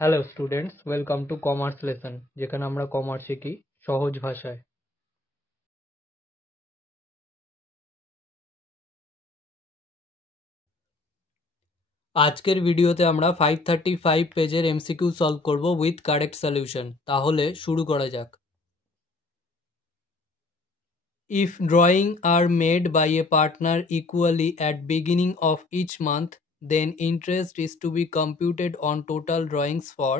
Hello students, welcome to commerce lesson, যেখানে আমরা কমার্স শিখি সহজ ভাষায়। আজকের ভিডিওতে আমরা 535 পেজের এমসিকিউ সলভ করব উইথ কারেক্ট সলিউশন। তাহলে শুরু করা যাক। If drawing are made by a partner equally at beginning of each month, then interest is to be computed on total drawings for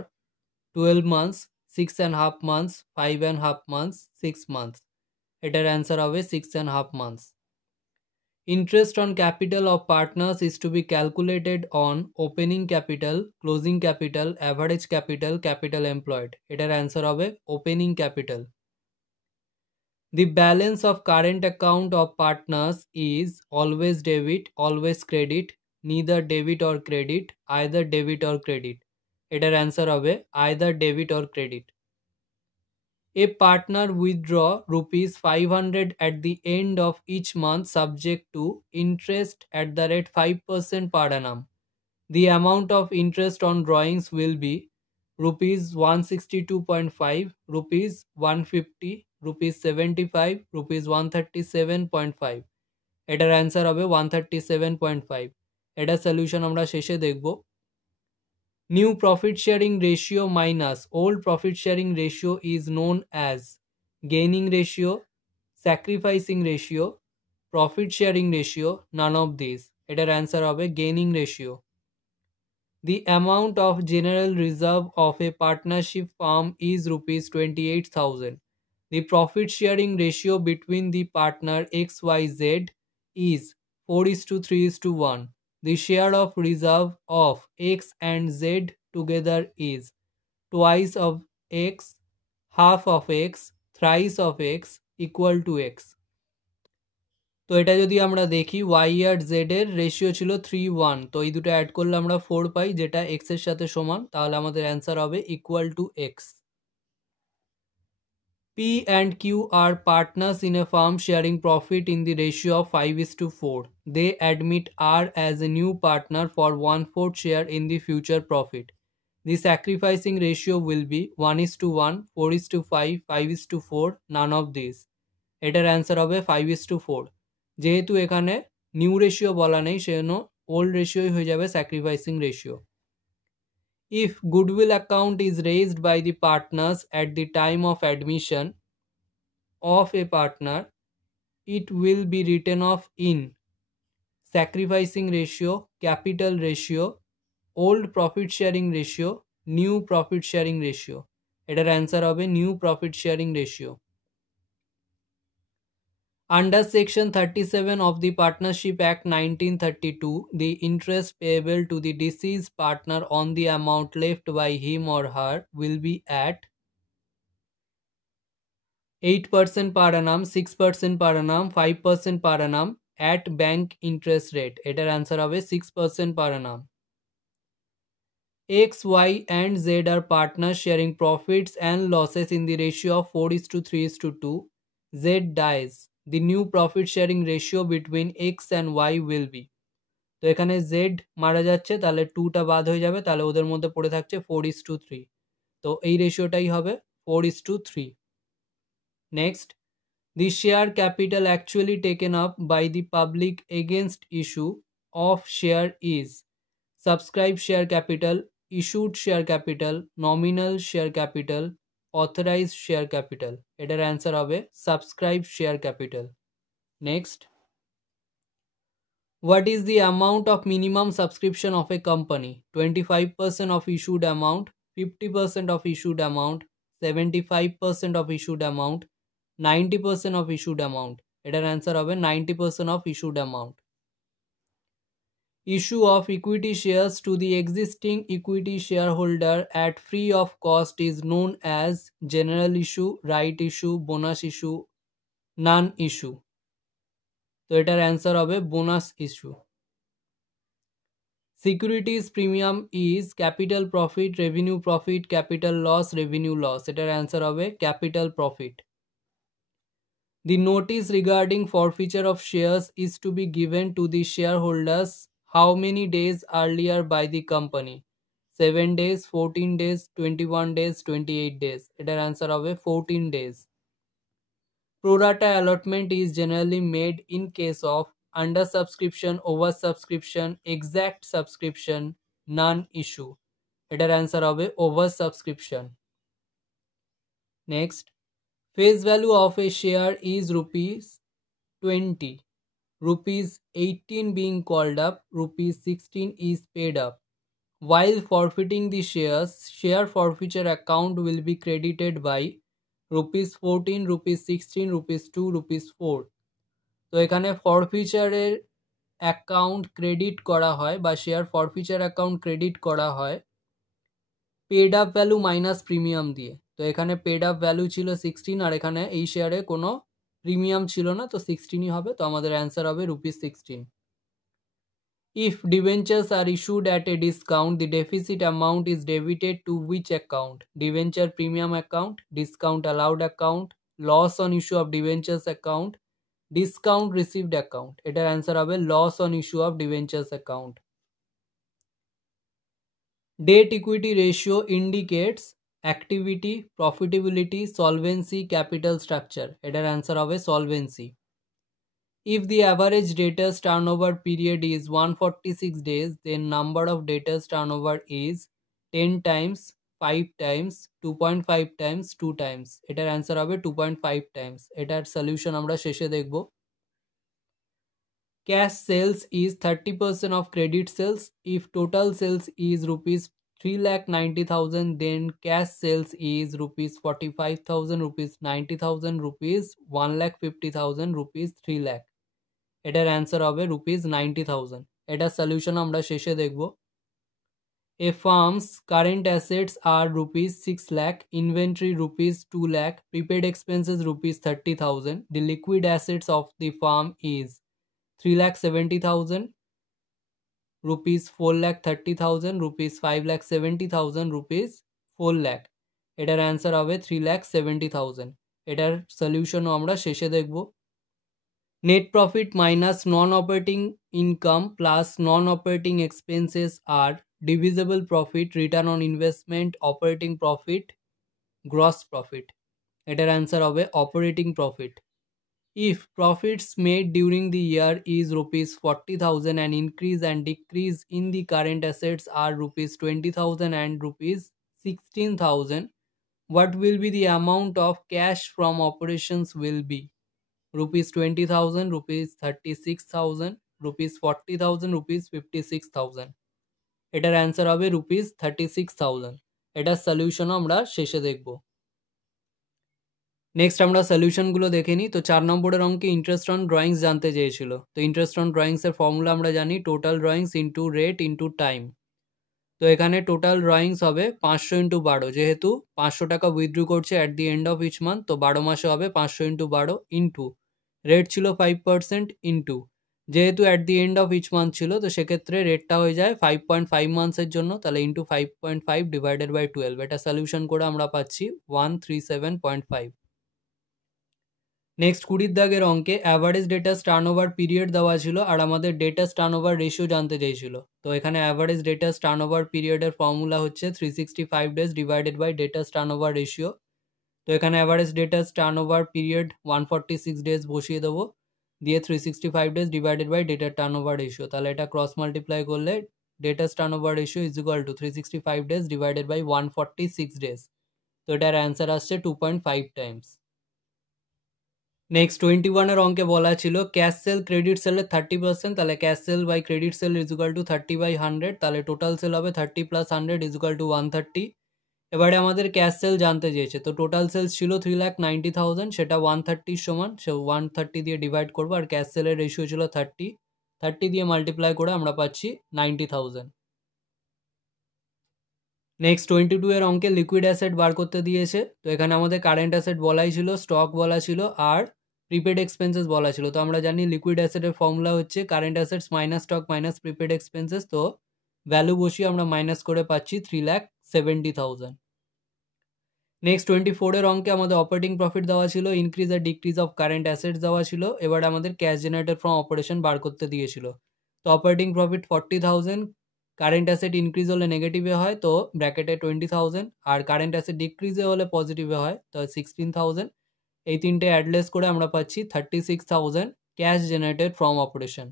12 months, 6.5 months, 5.5 months, 6 months. এটার অ্যান্সার হবে 6.5 months. Interest on capital of partners is to be calculated on opening capital, closing capital, average capital, capital employed. এটার answer হবে opening capital. The balance of current account of partners is always debit, always credit, neither debit or credit, either debit or credit. এটার answer হবে either debit or credit. A partner withdraw rupees 500 at the end of each month subject to interest at the rate 5% per annum. The amount of interest on drawings will be rupees 162.5, rupees 150, rupees 75, rupees 137.5. এটার answer হবে 137.5. এটার সলিউশন আমরা শেষে দেখব। New profit sharing ratio minus old profit sharing ratio is known as gaining ratio, sacrificing ratio, profit sharing ratio, none of these. এটার answer হবে gaining ratio. The amount of general reserve of a partnership firm is rupees 28,000. The profit sharing ratio between the partner XYZ is 4:3:1. The share of reserve of X and Z together is twice of X, half of X, thrice of X equal to X. তো এটা যদি আমরা দেখি y আর z এর রেশিও ছিল 3:1, তো এই দুটো অ্যাড করলে আমরা 4 পাই, যেটা x এর সাথে সমান। তাহলে আমাদের অ্যান্সার হবে equal to x. P and Q are partners in a firm sharing profit in the ratio of 5:4. They admit R as a new partner for 1/4 share in the future profit. The sacrificing ratio will be 1:1, 4:5, 5:4, none of these. এটার answer হবে 5:4. যেহেতু এখানে new ratio বলা নেই, সেজন্য ওল্ড রেশিওই হয়ে যাবে sacrificing ratio. If goodwill account is raised by the partners at the time of admission of a partner, it will be written off in sacrificing ratio, capital ratio, old profit sharing ratio, new profit sharing ratio. এটার answer হবে new profit sharing ratio. Under Section 37 of the Partnership Act 1932, the interest payable to the deceased partner on the amount left by him or her will be at 8% per annum, 6% per annum, 5% per annum at bank interest rate. এটার answer হবে 6% per annum. X, Y and Z are partners sharing profits and losses in the ratio of 4:3:2. Z dies. The new profit sharing ratio between X and Y will be. তো এখানে Z মারা যাচ্ছে, তাহলে 2টা বাদ হয়ে যাবে, তাহলে ওদের মধ্যে পড়ে থাকছে 4:3. তো এই রেশিওটাই হবে 4:3. Next, the share capital actually taken up by the public against issue of share is subscribed share capital, issued share capital, nominal share capital, authorized share capital. এটার অ্যান্সার হবে subscribed share capital. Next, what is the amount of minimum subscription of a company? 25% of issued amount, 50% of issued amount, 75% of issued amount, 90% of issued amount. এটার answer হবে 90% of issued amount. Issue of equity shares to the existing equity shareholder at free of cost is known as general issue, right issue, bonus issue, none issue. তো এটার answer হবে bonus issue. Securities premium is capital profit, revenue profit, capital loss, revenue loss. এটার answer হবে capital profit. The notice regarding forfeiture of shares is to be given to the shareholders how many days earlier by the company? 7 days, 14 days, 21 days, 28 days. এটার answer হবে 14 days. Pro rata allotment is generally made in case of under subscription, over subscription, exact subscription, non issue. এটার answer হবে over subscription. Next, face value of a share is rupees 20. Rupees 18 being called up, rupees 16 is paid up. While forfeiting the shares, share forfeiture account will be credited by rupees 14, rupees 16, rupees 2, rupees 4. তো এখানে ফরফিচারের account credit করা হয় বা শেয়ার ফরফিচার account credit করা হয় paid up value minus premium দিয়ে। তো এখানে পেড আপ ভ্যালু ছিল 16 আর এখানে এই শেয়ারে কোনো প্রিমিয়াম ছিল না, তো 16ই হবে। তো আমাদের অ্যান্সার হবে rupees 16. If debentures are issued at a discount, the deficit amount is debited to which account? Debenture premium account, discount allowed account, loss on issue of debentures account, discount received account. এটার অ্যান্সার হবে loss on issue of debentures account. Debt equity ratio indicates activity, profitability, solvency, capital structure. এটার answer হবে solvency. If the average debtors turnover period is 146 days, then number of debtors turnover is 10 times, 5 times, 2.5 times, 2 times. এটার answer হবে 2.5 times. এটার সলিউশন আমরা শেষে দেখব। Cash sales is 30% of credit sales. If total sales is rupees 3,90,000, then cash sales is rupees 45,000, rupees 90,000, rupees 1,50,000, rupees 3 lakh. এটার answer হবে rupees 90,000. এটার সলিউশন আমরা শেষে দেখব। A firm's current assets are rupees 6 lakh, inventory rupees 2 lakh, prepaid expenses rupees 30,000. The liquid assets of the firm is 3,70,000, rupees 4,30,000, rupees 5,70,000, rupees 4 lakh. এটার answer হবে 3,70,000. এটার সলিউশনও আমরা শেষে দেখব। Net profit minus non-operating income plus non-operating expenses are divisible profit, return on investment, operating profit, gross profit. এটার answer হবে operating profit. If profits made during the year is rupees 40,000 and increase and decrease in the current assets are rupees 20,000 and rupees 16,000, what will be the amount of cash from operations will be? Rupees 20,000, rupees 36,000, rupees 40,000, rupees 56,000. এটার answer হবে rupees 36,000. এটার সলিউশনও আমরা শেষে দেখব। নেক্সট আমরা সলিউশনগুলো দেখে নিই। তো 4 নম্বরের অঙ্কে ইন্টারেস্ট অন ড্রয়িংস জানতে চেয়েছিল। তো ইন্টারেস্ট অন ড্রয়িংসের ফর্মুলা আমরা জানি total drawings into rate into time. তো এখানে টোটাল ড্রয়িংস হবে 500 ইন্টু 12, যেহেতু 500 টাকা উইথড্র করছে at the end of each month, তো 12 মাসে হবে 500 ইন্টু 12 ইন্টু রেট ছিল 5% ইন্টু যেহেতু at the end of each month ছিল, তো সেক্ষেত্রে রেটটা হয়ে যায় 5.5 মান্থসের জন্য, তাহলে ইন্টু 5.5 ডিভাইডেড বাই 12। এটা সলিউশন করে আমরা পাচ্ছি 137.5। নেক্সট 20 দাগের অঙ্কে অ্যাভারেজ ডেটাস টার্নওভার পিরিয়ড দেওয়া ছিল আর আমাদের ডেটাস টার্নওভার রেশিও জানতে চেয়েছিল। তো এখানে অ্যাভারেজ ডেটাস টার্নওভার পিরিয়ডের ফর্মুলা হচ্ছে 365 days divided by debtors turnover ratio. তো এখানে average debtors turnover period 146 days বসিয়ে দেবো, দিয়ে 365 days divided by debtor turnover ratio, তাহলে এটা ক্রস মাল্টিপ্লাই করলে debtors turnover ratio is equal to 365 days divided by 146 days. তো এটার অ্যান্সার আসছে 2.5 টাইমস। নেক্সট 21 অঙ্কে বলা ছিল ক্যাশ সেল ক্রেডিট সেলের 30%, তাহলে cash sale by credit sale is equal to 30/100, তাহলে টোটাল সেল হবে 30 + 100 ইজ ইকুয়াল টু 130। এবারে আমাদের ক্যাশ সেল জানতে চেয়েছে। তো টোটাল সেলস ছিল 3,90,000, সেটা 130 সমান, সে 130 দিয়ে ডিভাইড করবো, আর ক্যাশ সেলের রেশিও ছিল 30 দিয়ে মাল্টিপ্লাই করে আমরা পাচ্ছি 90,000। নেক্সট 22 এর অঙ্কে লিকুইড অ্যাসেট বার করতে দিয়েছে। তো এখানে আমাদের কারেন্ট অ্যাসেট বলাই ছিল, স্টক বলা ছিল আর প্রিপেড এক্সপেন্সেস বলা ছিল। তো আমরা জানি লিকুইড অ্যাসেটের ফর্মুলা হচ্ছে current assets minus stock minus prepaid expenses. তো ভ্যালু বসিয়ে আমরা মাইনাস করে পাচ্ছি 3,70,000। নেক্সট 24 এর অঙ্কে আমাদের অপারেটিং প্রফিট দেওয়া ছিল, ইনক্রিজ আর ডিক্রিজ অফ কারেন্ট অ্যাসেটস দেওয়া ছিল, এবার আমাদের ক্যাশ জেনারেটেড ফ্রম অপারেশন বার করতে দিয়েছিল। তো operating profit 40,000, current asset increase হলে নেগেটিভে হয় তো ব্র্যাকেটে 20,000, আর কারেন্ট অ্যাসেট ডিক্রিজে হলে পজিটিভে হয় তো 16,000। এই তিনটে অ্যাডলেস করে আমরা পাচ্ছি 36,000 ক্যাশ জেনারেটেড ফ্রম অপারেশন।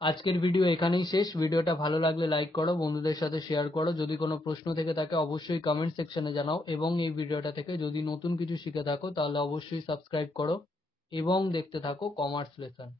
আজকের ভিডিও এখানেই শেষ। ভিডিওটা ভালো লাগলে লাইক করো, বন্ধুদের সাথে শেয়ার করো। যদি কোনো প্রশ্ন থেকে থাকে অবশ্যই কমেন্ট সেকশনে জানাও, এবং এই ভিডিওটা থেকে যদি নতুন কিছু শিখে থাকো তাহলে অবশ্যই সাবস্ক্রাইব করো এবং দেখতে থাকো কমার্স লেসন।